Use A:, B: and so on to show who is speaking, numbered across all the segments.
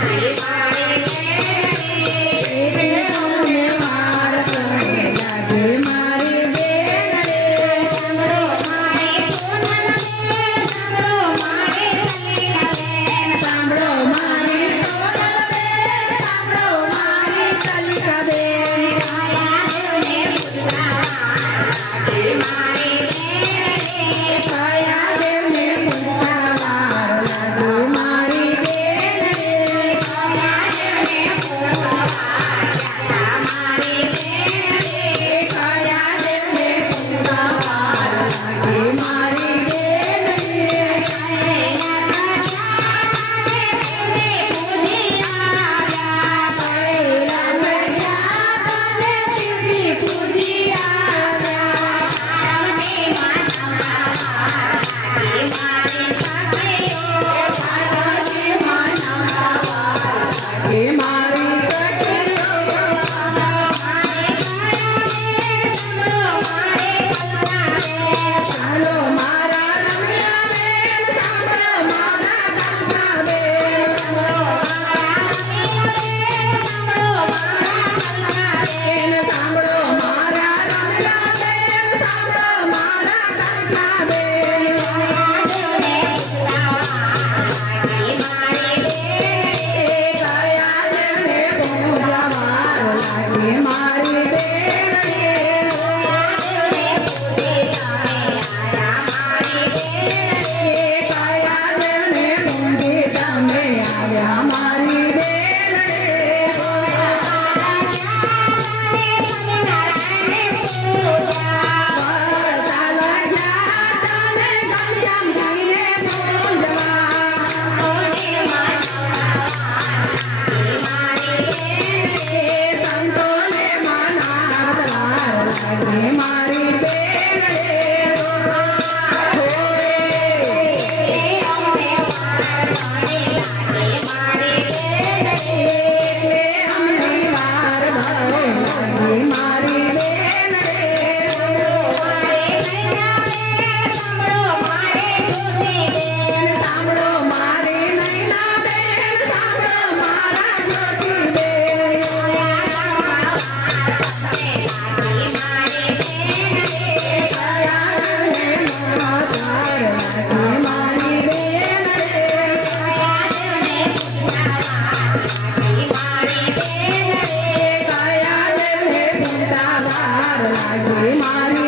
A: Hi. Amen. मारी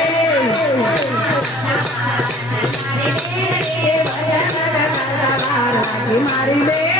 A: બેન